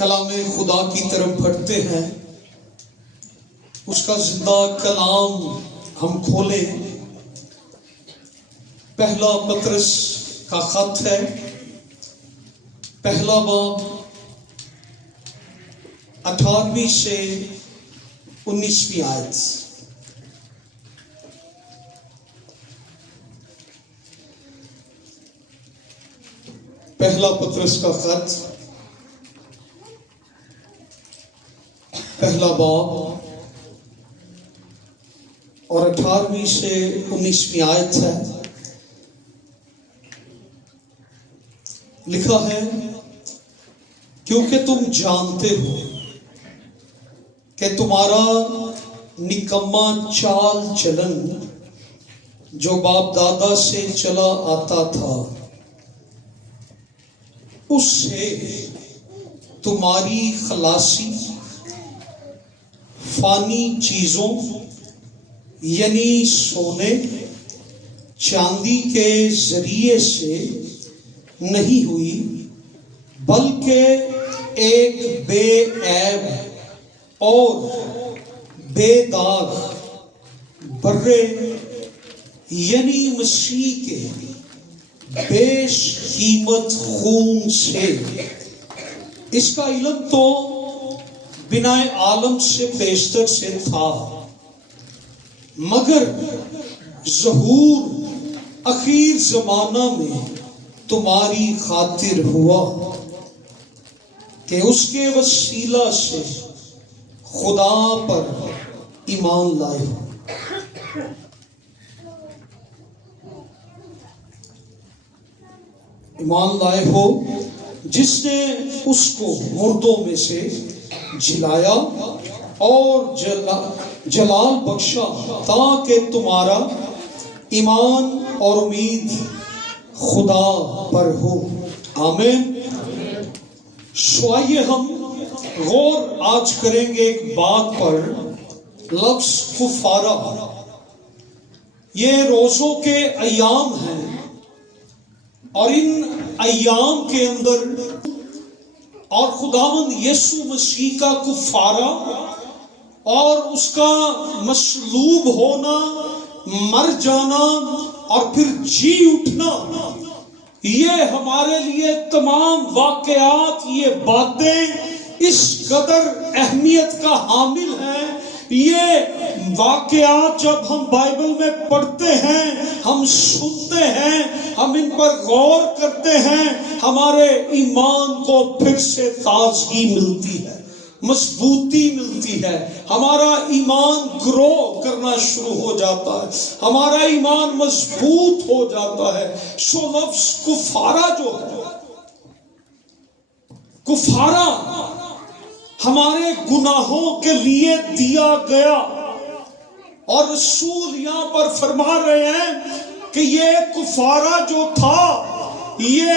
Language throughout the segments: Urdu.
کلام خدا کی طرف بڑھتے ہیں، اس کا زندہ کلام ہم کھولیں۔ پہلا پطرس کا خط ہے، پہلا باب 18ویں سے 19ویں آیت۔ پہلا پطرس کا خط، پہلا باب اور 18ویں سے 19ویں آیت ہے۔ لکھا ہے، کیونکہ تم جانتے ہو کہ تمہارا نکما چال چلن جو باپ دادا سے چلا آتا تھا، اس سے تمہاری خلاصی فانی چیزوں یعنی سونے چاندی کے ذریعے سے نہیں ہوئی، بلکہ ایک بے عیب اور بے داغ برے یعنی مسیح کے بیش قیمت خون سے۔ اس کا علم تو بنا عالم سے بیشتر سے تھا، مگر ظہور اخیر زمانہ میں تمہاری خاطر ہوا کہ اس کے وسیلہ سے خدا پر ایمان لائے ہو۔ ایمان لائے ہو جس نے اس کو مردوں میں سے جلایا اور جلال بخشا، تاکہ تمہارا ایمان اور امید خدا پر ہو۔ آمین۔ آئیے ہم غور آج کریں گے ایک بات پر، لفظ کفارہ۔ یہ روزوں کے ایام ہیں، اور ان ایام کے اندر اور خداوند یسوع مسیح کا کفارہ اور اس کا مصلوب ہونا، مر جانا اور پھر جی اٹھنا، یہ ہمارے لیے تمام واقعات، یہ باتیں اس قدر اہمیت کا حامل ہیں۔ یہ واقعات جب ہم بائبل میں پڑھتے ہیں، ہم سنتے ہیں، ہم ان پر غور کرتے ہیں، ہمارے ایمان کو پھر سے تازگی ملتی ہے، مضبوطی ملتی ہے، ہمارا ایمان گرو کرنا شروع ہو جاتا ہے، ہمارا ایمان مضبوط ہو جاتا ہے۔ سو لفظ کفارہ جو ہے، کفارہ ہمارے گناہوں کے لیے دیا گیا، اور رسول یہاں پر فرما رہے ہیں کہ یہ کفارہ جو تھا، یہ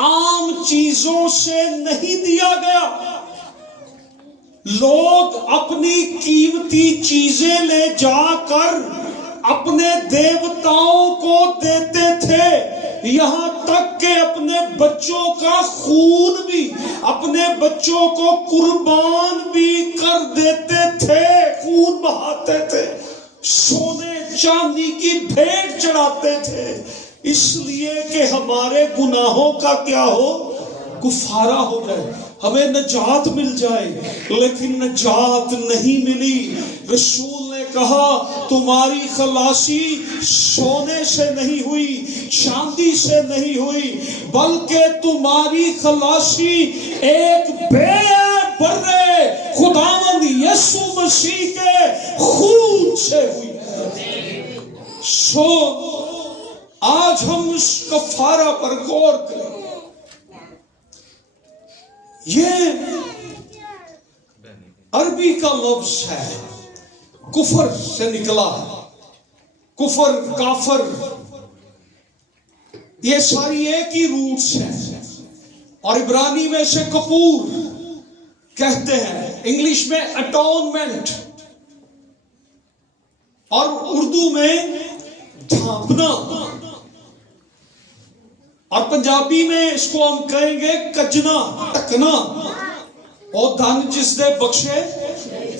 عام چیزوں سے نہیں دیا گیا۔ لوگ اپنی قیمتی چیزیں لے جا کر اپنے دیوتاؤں کو دیتے تھے، یہاں تک کہ اپنے بچوں کا خون بھی، اپنے بچوں کو قربان بھی کر دیتے تھے، خون بہاتے تھے، سونے چاندی کی بھیٹ چڑھاتے تھے، اس لیے کہ ہمارے گناہوں کا کیا ہو، کفارہ ہو جائے، ہمیں نجات مل جائے۔ لیکن نجات نہیں ملی۔ رسول نے کہا تمہاری خلاصی سونے سے نہیں ہوئی، چاندی سے نہیں ہوئی، بلکہ تمہاری خلاصی ایک بے برے خداوند یسوع مسیح کے خون سے ہوئی ہے۔ سو آج ہم اس کفارہ پر غور کریں۔ یہ عربی کا لفظ ہے، کفر سے نکلا ہے، کفر، کافر، یہ ساری ایک ہی روٹس ہیں، اور عبرانی میں اسے کفور کہتے ہیں، انگلش میں اٹونمنٹ، اور اردو میں ڈھانپنا، اور پنجابی میں اس کو ہم کہیں گے کجنا، ٹکنا۔ ਉਹ ਧਨ ਜਿਸ ਦੇ ਬਖਸ਼ੇ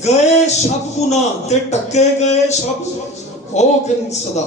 ਗਏ ਸਭ ਗੁਨਾਹ ਤੇ ਟੱਕੇ ਗਏ ਸਭ ਉਹ ਗਿਣ ਸਦਾ।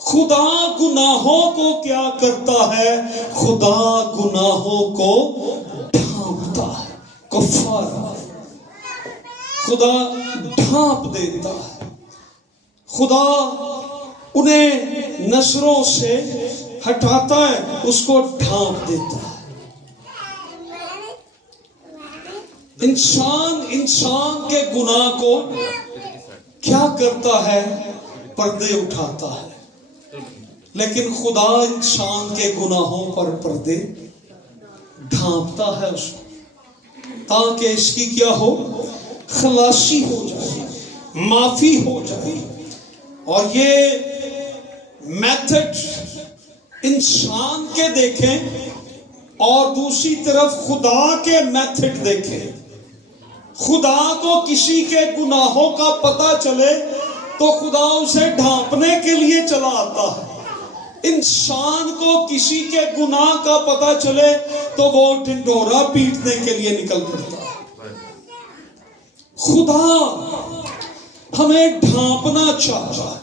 خدا گناہوں کو کیا کرتا ہے؟ خدا گناہوں کو ڈھانپتا ہے، کفارہ، خدا ڈھانپ دیتا ہے، خدا انہیں نظروں سے ہٹاتا ہے، اس کو ڈھانپ دیتا ہے۔ انسان کے گناہ کو کیا کرتا ہے؟ پردے اٹھاتا ہے، لیکن خدا انسان کے گناہوں پر پردے ڈھانپتا ہے اس کو، تاکہ اس کی کیا ہو؟ خلاصی ہو جائے، معافی ہو جائے۔ اور یہ میتھڈ انسان کے دیکھیں اور دوسری طرف خدا کے میتھڈ دیکھیں۔ خدا کو کسی کے گناہوں کا پتہ چلے تو خدا اسے ڈھانپنے کے لیے چلا آتا ہے۔ انسان کو کسی کے گناہ کا پتہ چلے تو وہ ڈنڈورا پیٹنے کے لیے نکل پڑتا ہے۔ خدا ہمیں ڈھانپنا چاہتا ہے۔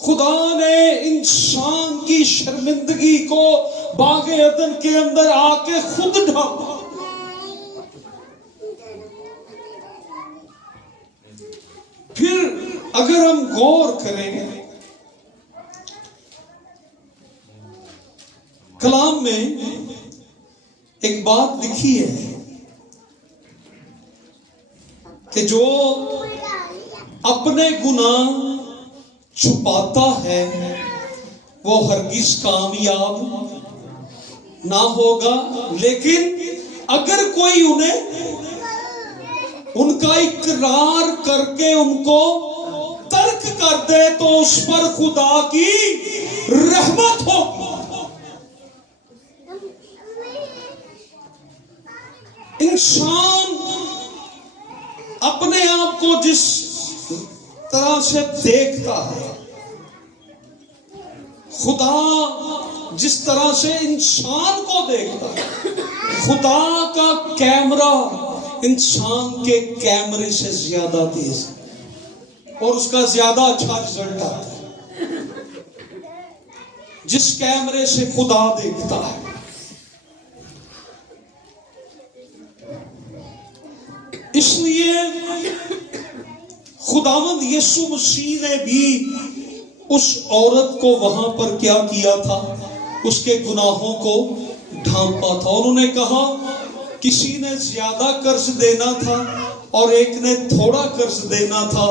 خدا نے انسان کی شرمندگی کو باغ عدن کے اندر آ کے خود ڈھانپا۔ پھر اگر ہم غور کریں کلام میں ایک بات لکھی ہے کہ جو اپنے گناہ چھپاتا ہے وہ ہرگز کامیاب نہ ہوگا، لیکن اگر کوئی ان کا اقرار کر کے ان کو ترک کر دے تو اس پر خدا کی رحمت ہوگی۔ انسان اپنے آپ کو جس طرح سے دیکھتا ہے، خدا جس طرح سے انسان کو دیکھتا ہے، خدا کا کیمرہ انسان کے کیمرے سے زیادہ تیز ہے اور اس کا زیادہ اچھا رزلٹ آتا ہے جس کیمرے سے خدا دیکھتا ہے۔ اس لیے خداوند یسوع مسیح نے بھی اس عورت کو وہاں پر کیا کیا تھا؟ اس کے گناہوں کو ڈھانپا تھا۔ انہوں نے کہا کسی نے زیادہ قرض دینا تھا اور ایک نے تھوڑا قرض دینا تھا،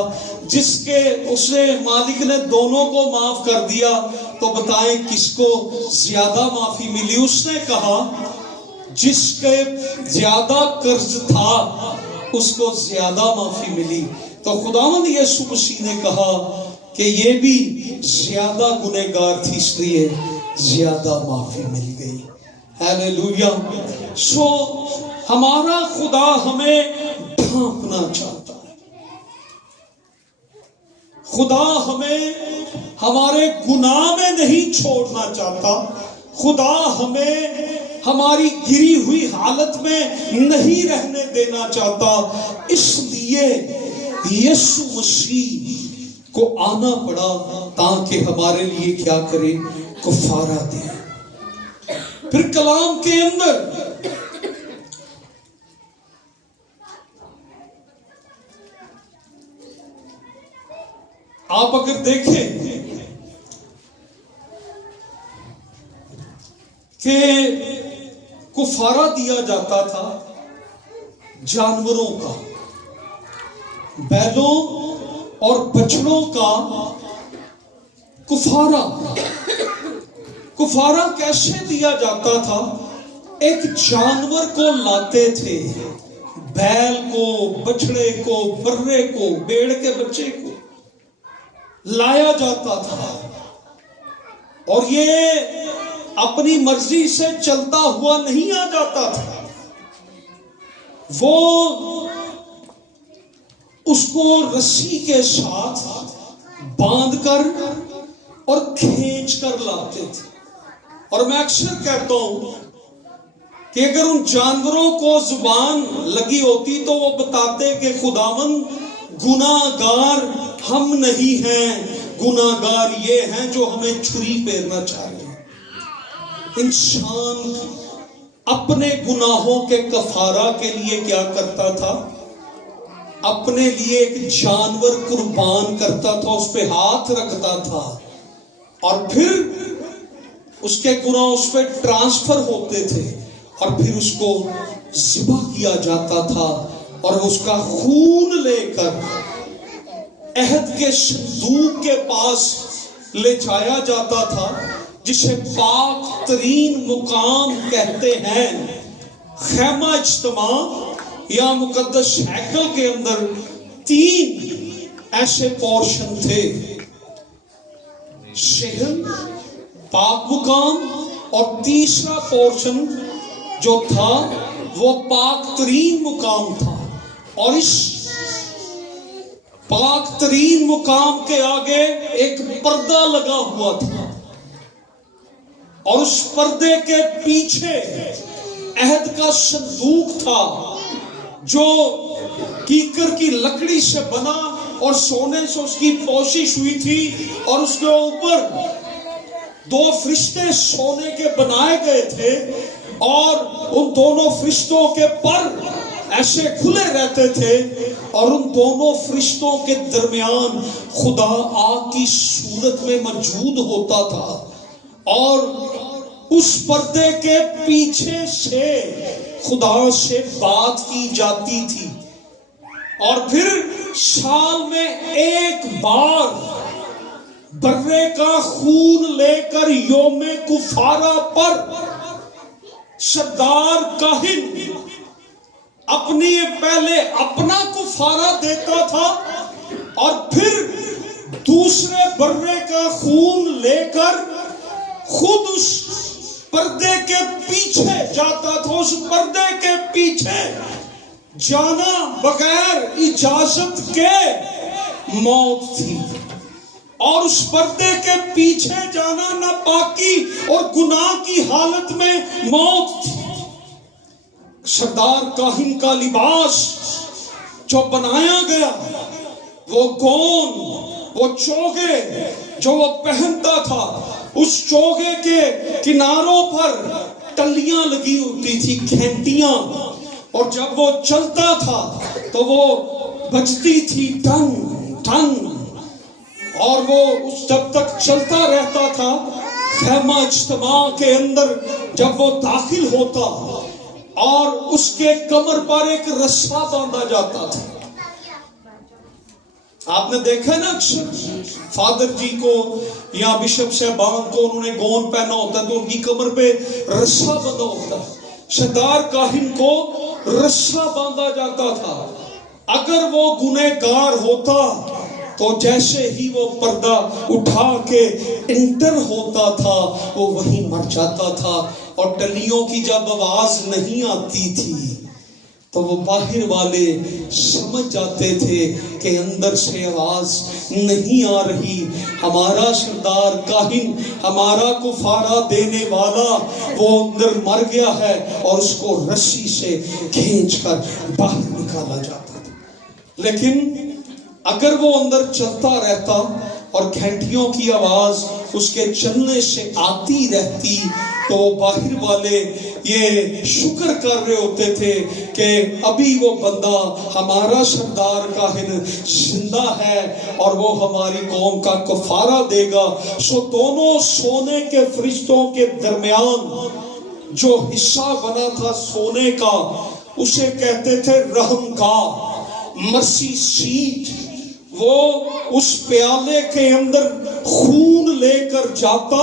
جس کے اسے مالک نے دونوں کو معاف کر دیا، تو بتائیں کس کو زیادہ معافی ملی؟ اس نے کہا جس کے زیادہ قرض تھا اس کو زیادہ معافی ملی۔ تو خداوند یسوع مسیح نے کہا کہ یہ بھی زیادہ گنہگار تھی، اس لیے زیادہ معافی مل گئی۔ ہیلیلویا۔ سو ہمارا خدا ہمیں ڈھانپنا چاہتا ہے، خدا ہمیں ہمارے گناہ میں نہیں چھوڑنا چاہتا، خدا ہمیں ہماری گری ہوئی حالت میں نہیں رہنے دینا چاہتا۔ اس لیے یسوع مسیح کو آنا پڑا تاکہ ہمارے لیے کیا کرے؟ کفارہ دے۔ پھر کلام کے اندر آپ اگر دیکھیں کہ کفارہ دیا جاتا تھا جانوروں کا، بیلوں اور بچڑوں کا کفارہ کیسے دیا جاتا تھا؟ ایک جانور کو لاتے تھے، بیل کو، بچڑے کو، برے کو، بھیڑ کے بچے کو لایا جاتا تھا، اور یہ اپنی مرضی سے چلتا ہوا نہیں آ جاتا تھا، وہ اس کو رسی کے ساتھ باندھ کر اور کھینچ کر لاتے تھے۔ اور میں اکثر کہتا ہوں کہ اگر ان جانوروں کو زبان لگی ہوتی تو وہ بتاتے کہ خداوند گناہگار ہم نہیں ہیں، گناہگار یہ ہیں جو ہمیں چھری پھیرنا چاہ رہے ہیں۔ انسان اپنے گناہوں کے کفارہ کے لیے کیا کرتا تھا؟ اپنے لیے ایک جانور قربان کرتا تھا، اس پہ ہاتھ رکھتا تھا، اور پھر اس کے گناہ اس پہ ٹرانسفر ہوتے تھے، اور پھر اس کو ذبح کیا جاتا تھا، اور اس کا خون لے کر عہد کے صندوق کے پاس لے جایا جاتا تھا، جسے پاک ترین مقام کہتے ہیں۔ خیمہ اجتماع یا مقدس ہیکل کے اندر 3 ایسے پورشن تھے، صحن، پاک مقام، اور تیسرا پورشن جو تھا وہ پاک ترین مقام تھا۔ اور اس پاک ترین مقام کے آگے ایک پردہ لگا ہوا تھا، اور اس پردے کے پیچھے عہد کا صندوق تھا جو کیکر کی لکڑی سے بنا اور سونے سے اس کی پوشش ہوئی تھی، اور اس کے اوپر 2 فرشتے سونے کے بنائے گئے تھے، اور ان دونوں فرشتوں کے پر ایسے کھلے رہتے تھے، اور ان دونوں فرشتوں کے درمیان خدا آگ کی صورت میں موجود ہوتا تھا، اور اس پردے کے پیچھے سے خدا سے بات کی جاتی تھی۔ اور پھر سال میں ایک بار برے کا خون لے کر یوم کفارہ پر سردار کاہن پہلے اپنا کفارہ دیتا تھا، اور پھر دوسرے برے کا خون لے کر خود اس پردے کے پیچھے جاتا تھا۔ اس پردے کے پیچھے جانا بغیر اجازت کے موت تھی، اور اس پردے کے پیچھے جانا ناپاکی اور گناہ کی حالت میں موت تھی۔ سردار کاہن کا لباس جو بنایا گیا، وہ گون، وہ چوگے جو وہ پہنتا تھا، اس چوگے کے کناروں پر ٹلیاں لگی ہوتی تھی، گھنٹیاں، اور جب وہ چلتا تھا تو وہ بجتی تھی ٹن ٹن، اور وہ جب تک چلتا رہتا تھا خیمہ اجتماع کے اندر، جب وہ داخل ہوتا اور اس کے کمر پر ایک رسا باندھا جاتا تھا۔ آپ نے دیکھا نا اکثر فادر جی کو یا بشپ صاحبان کو انہوں نے گون پہنا ہوتا ہے تو ان کی کمر پہ رسا بندھا ہوتا ہے۔ سردار کاہن کو رسا باندھا جاتا تھا، اگر وہ گنہگار ہوتا تو جیسے ہی وہ پردہ اٹھا کے انٹر ہوتا تھا وہ وہیں مر جاتا تھا، اور ٹلیوں کی جب آواز نہیں آتی تھی تو وہ باہر والے سمجھ جاتے تھے کہ اندر سے آواز نہیں آ رہی، ہمارا سردار کاہن، ہمارا کفارہ دینے والا وہ اندر مر گیا ہے، اور اس کو رسی سے کھینچ کر باہر نکالا جاتا تھا۔ لیکن اگر وہ اندر چلتا رہتا اور گھنٹیوں کی آواز اس کے چلنے سے آتی رہتی تو باہر والے یہ شکر کر رہے ہوتے تھے کہ ابھی وہ بندہ ہمارا سردار کاہن زندہ ہے اور وہ ہماری قوم کا کفارہ دے گا۔ سو دونوں سونے کے فرشتوں کے درمیان جو حصہ بنا تھا سونے کا، اسے کہتے تھے رحم گاہ، مرسی سیٹ۔ وہ اس پیالے کے اندر خون لے کر جاتا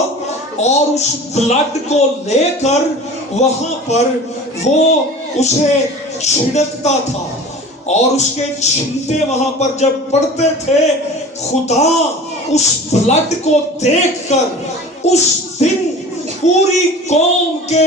اور اس بلڈ کو لے کر وہاں پر وہ اسے چھڑکتا تھا، اور اس کے چھینٹے وہاں پر جب پڑتے تھے، خدا اس بلڈ کو دیکھ کر اس دن پوری قوم کے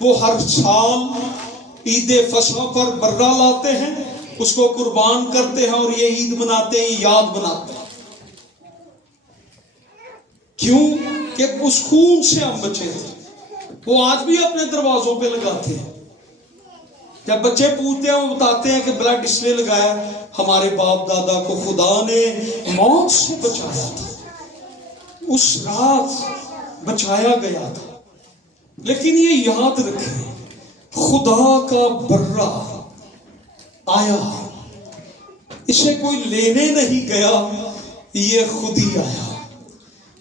وہ ہر سال عید فصح پر برہ لاتے ہیں، اس کو قربان کرتے ہیں اور یہ عید مناتے ہیں، یاد مناتے ہیں۔ کیوں کہ اس خون سے ہم بچے تھے، وہ آج بھی اپنے دروازوں پہ لگاتے ہیں۔ جب بچے پوچھتے ہیں وہ بتاتے ہیں کہ بلڈ اس لیے لگایا، ہمارے باپ دادا کو خدا نے موت سے بچایا تھا، اس رات بچایا گیا تھا۔ لیکن یہ یاد رکھیں، خدا کا برہ آیا، اسے کوئی لینے نہیں گیا، یہ خود ہی آیا۔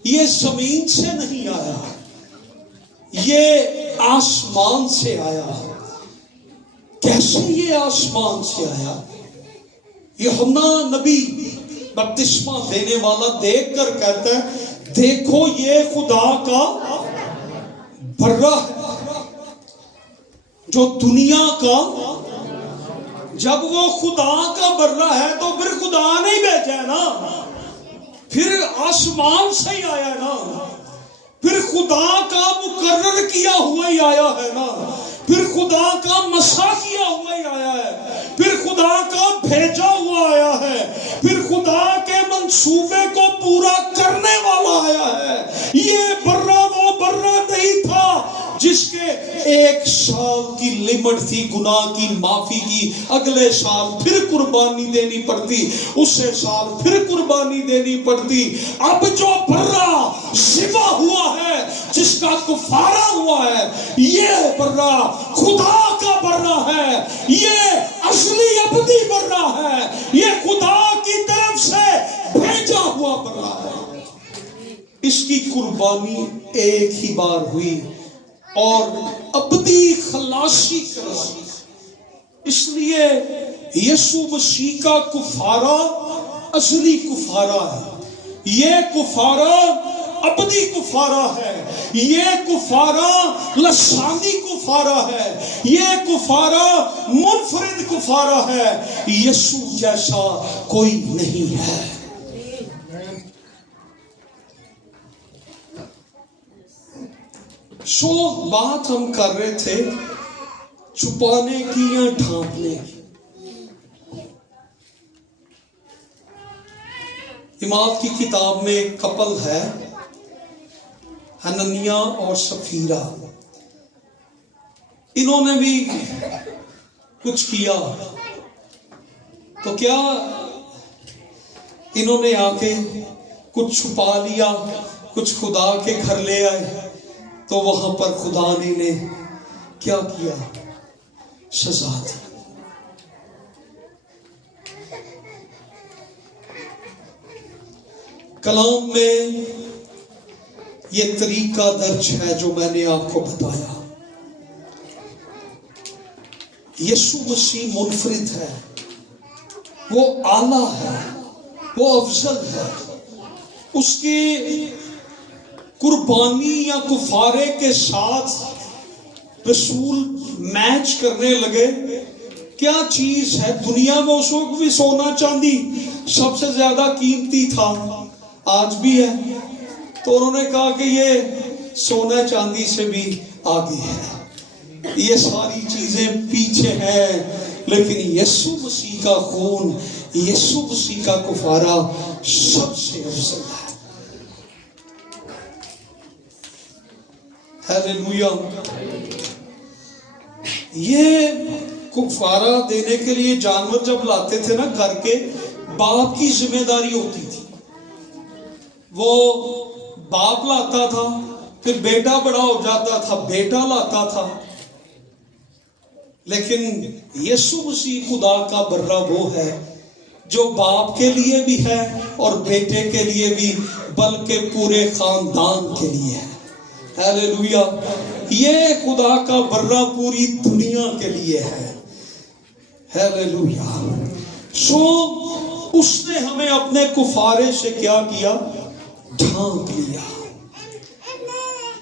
یہ زمین سے نہیں آیا، یہ آسمان سے آیا۔ کیسے یہ آسمان سے آیا؟ یوحنا نبی بپتسمہ دینے والا دیکھ کر کہتا ہے، دیکھو یہ خدا کا برہ ہے جو دنیا کا، جب وہ خدا کا برہ ہے تو پھر خدا نہیں بھیجا ہے نا، پھر آسمان سے ہی آیا ہے نا، پھر خدا کا مقرر کیا ہوا ہی آیا ہے نا، پھر خدا کا مسا کیا ہوا ہی آیا ہے، پھر خدا کا بھیجا ہوا آیا ہے، پھر خدا کے منصوبے کو پورا کرنے والا آیا ہے۔ یہ برہ وہ برہ نہیں تھا جس کے 1 سال کی لمٹ تھی گناہ کی معافی کی، اگلے سال پھر قربانی دینی پڑتی، اسے سال پھر قربانی دینی پڑتی۔ اب جو برہ ذبح ہوا ہے، جس کا کفارہ ہوا ہے، یہ برہ خدا کا برہ ہے، یہ اصلی ابدی برہ ہے، یہ خدا کی طرف سے بھیجا ہوا برہ ہے۔ اس کی قربانی ایک ہی بار ہوئی اور ابدی خلاصی کرائی۔ اس لیے یسوع مسیح کا کفارہ اصلی کفارہ ہے، یہ کفارہ ابدی کفارہ ہے، یہ کفارہ لسانی کفارہ ہے، یہ کفارہ منفرد کفارہ ہے، یسوع جیسا کوئی نہیں ہے۔ سو بات ہم کر رہے تھے چھپانے کی یا ڈھانپنے کی۔ اماد کی کتاب میں ایک کپل ہے، حننیہ اور سفیرہ، انہوں نے بھی کچھ کیا، تو کیا انہوں نے آ کے کچھ چھپا لیا، کچھ خدا کے گھر لے آئے، تو وہاں پر خدا نے انہیں کیا کیا؟ سزا دی۔ کلام میں یہ طریقہ درج ہے جو میں نے آپ کو بتایا۔ یسوع مسیح منفرد ہے، وہ اعلیٰ ہے، وہ افضل ہے۔ اس کی قربانی یا کفارے کے ساتھ رسول میچ کرنے لگے۔ کیا چیز ہے دنیا میں؟ اس وقت بھی سونا چاندی سب سے زیادہ قیمتی تھا، آج بھی ہے، تو انہوں نے کہا کہ یہ سونا چاندی سے بھی آگے ہے، یہ ساری چیزیں پیچھے ہیں، لیکن یسوع مسیح کا خون، یسوع مسیح کا کفارہ سب سے افضل ہے۔ ہیلیلویا۔ یہ کفارہ دینے کے لیے جانور جب لاتے تھے نا گھر کے، باپ کی ذمہ داری ہوتی تھی، وہ باپ لاتا تھا، پھر بیٹا بڑا ہو جاتا تھا، بیٹا لاتا تھا۔ لیکن یسوع مسیح خدا کا برہ وہ ہے جو باپ کے لیے بھی ہے اور بیٹے کے لیے بھی، بلکہ پورے خاندان کے لیے ہے۔ ہیلیلویا۔ یہ خدا کا برہ پوری دنیا کے لیے ہے۔ ہیلیلویا۔ سو اس نے ہمیں اپنے کفارے سے کیا کیا؟ ڈھانپ لیا۔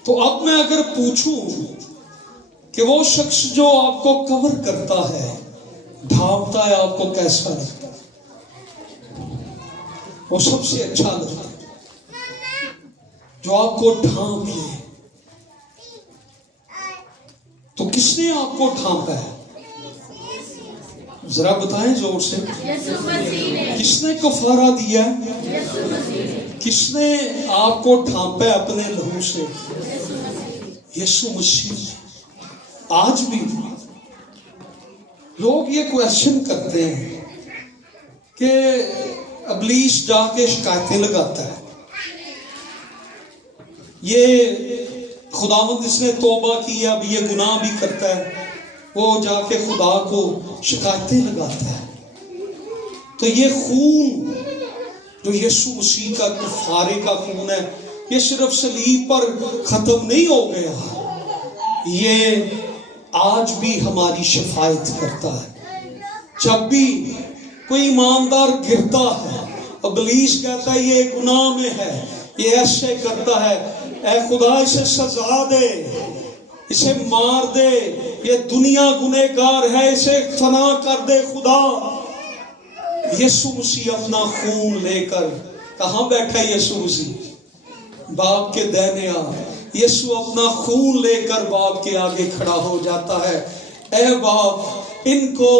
تو اب میں اگر پوچھوں کہ وہ شخص جو آپ کو کور کرتا ہے، ڈھانپتا ہے، آپ کو کیسا لگتا ہے؟ وہ سب سے اچھا لگتا ہے جو آپ کو ڈھانپ لے۔ تو کس نے آپ کو ڈھانپا ہے؟ ذرا بتائیں زور سے. کس نے کفارہ دیا ہے؟ کس نے آپ کو ڈھانپا ہے اپنے لہو سے؟ یسوع مسیح. آج بھی لوگ یہ کویشچن کرتے ہیں کہ ابلیس جا کے شکایتیں لگاتا ہے، یہ خداوند اس نے توبہ کی، اب یہ گناہ بھی کرتا ہے، وہ جا کے خدا کو شکایتیں لگاتا ہے. تو یہ خون جو یسوع مسیح کا کفارے کا خون ہے، یہ صرف صلیب پر ختم نہیں ہو گیا، یہ آج بھی ہماری شفاعت کرتا ہے. جب بھی کوئی ایماندار گرتا ہے، ابلیس کہتا ہے یہ گناہ میں ہے، یہ ایسے کرتا ہے، اے خدا اسے سزا دے، اسے مار دے، یہ دنیا گنہگار ہے، اسے فنا کر دے خدا. یسوع مسیح اپنا خون لے کر کہاں بیٹھا ہے؟ یسوع مسیح باپ کے دہنے آ. یسوع اپنا خون لے کر باپ کے آگے کھڑا ہو جاتا ہے. اے باپ ان کو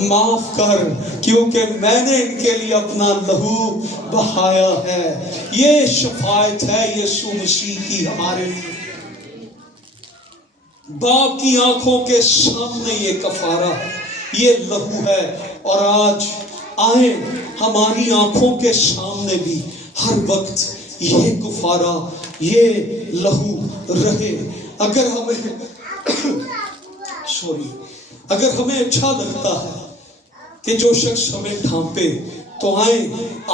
معاف کر، کیونکہ میں نے ان کے لیے اپنا لہو بہایا ہے. یہ شفاعت ہے یسوع مسیح کی ہمارے لیے. باپ کی آنکھوں کے سامنے یہ کفارہ ہے، یہ لہو ہے. اور آج آئیں ہماری آنکھوں کے سامنے بھی ہر وقت یہ کفارہ، یہ لہو رہے. اگر ہمیں اچھا لگتا ہے کہ جو شخص ہمیں ڈھانپے، تو آئیں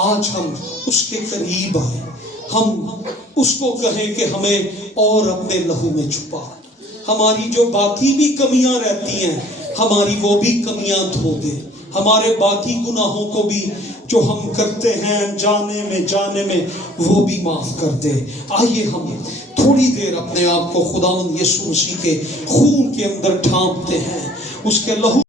آج ہم اس کے قریب آئیں، ہم اس کو کہیں کہ ہمیں اور اپنے لہو میں چھپا. ہماری جو باقی بھی کمیاں رہتی ہیں، ہماری وہ بھی کمیاں دھو دے. ہمارے باقی گناہوں کو بھی جو ہم کرتے ہیں جانے میں جانے میں، وہ بھی معاف کر دے. آئیے ہم تھوڑی دیر اپنے آپ کو خداوند یسوع مسیح کے خون کے اندر ڈھانپتے ہیں، اس کے لہو